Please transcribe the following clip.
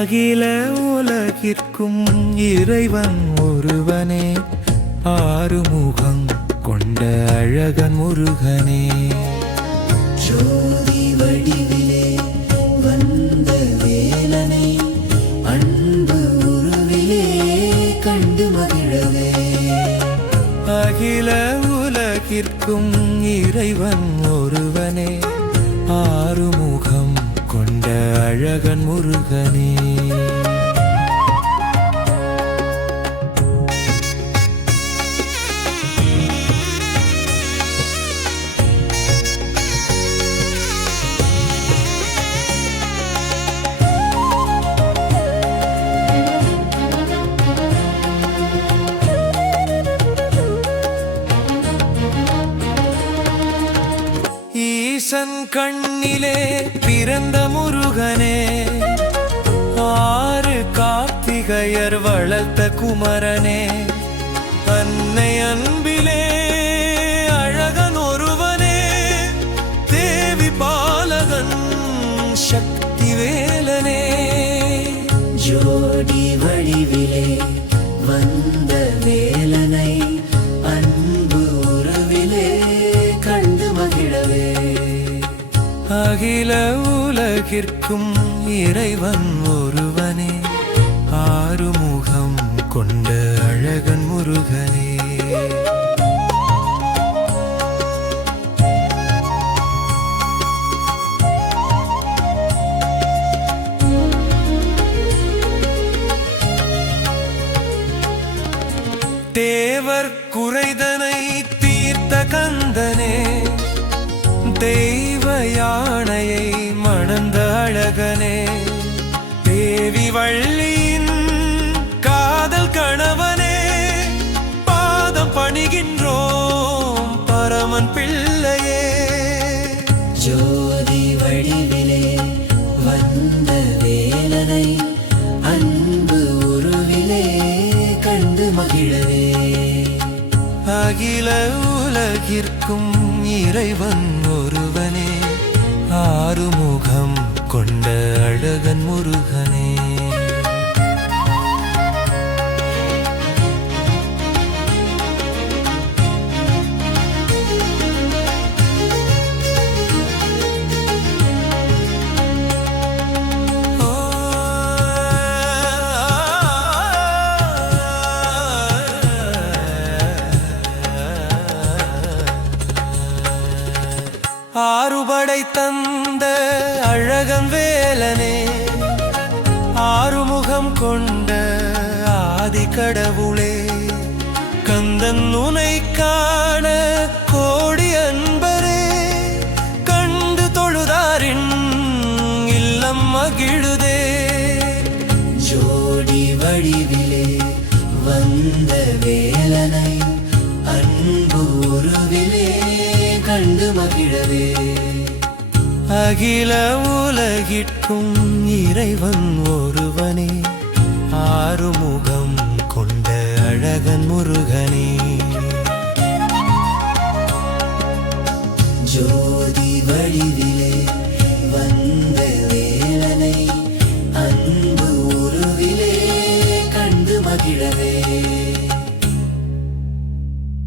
அகில உலகிற்கும் இறைவன் ஒருவனே. ஆறுமுகம் கொண்ட அழகன் முருகனே. ஜோதி வடிவிலே வந்த வேலனை அன்பு உருவிலே கண்டு மகிழவே. அகில உலகிற்கும் இறைவன் ஒருவனே. அழகன் முருகனே. ஈசன் கண்ணிலே பிறந்த கார்த்திகையர் வளர்த்த குமரனே அன்னை அன்பிலே அழகன் ஒருவனே தேவி பாலகன் சக்தி வேலனே ஜோடி வடிவிலே வந்த வேலனை அன்பு உருவிலே கண்டு மகிழவே. அகில உலகிற்கும் இறைவன் ஒருவனே ஆறுமுகம் கொண்ட அழகன் முருகனே. தேவர் குறைதனை தீர்த்த கந்தனே தெய்வ யானையை மணந்த அழகனே. தேவி வள்ளி கணவனே பாதம் பணிகின்றோம் பரமன் பிள்ளையே. ஜோதி வடிவிலே வந்த வேலனை அன்பு உருவிலே கண்டு மகிழவே. அகில உலகிற்கும் இறைவன் ஒருவனே ஆறுமுகம் கொண்ட அழகன் முருகனே. ஆடை தந்த அழகன் வேலனே ஆறுமுகம் கொண்ட ஆதி கடவுளே கந்தன் உனை காண கோடி அன்பரே கண்டு தொழுதாரின் இல்லம் மகிழுதே. ஜோடி வடிவிலே வந்த வேலனை அன்பு உருவிலே கண்டு மகிழவே. அகில உலகிற்கும் இறைவன் ஓ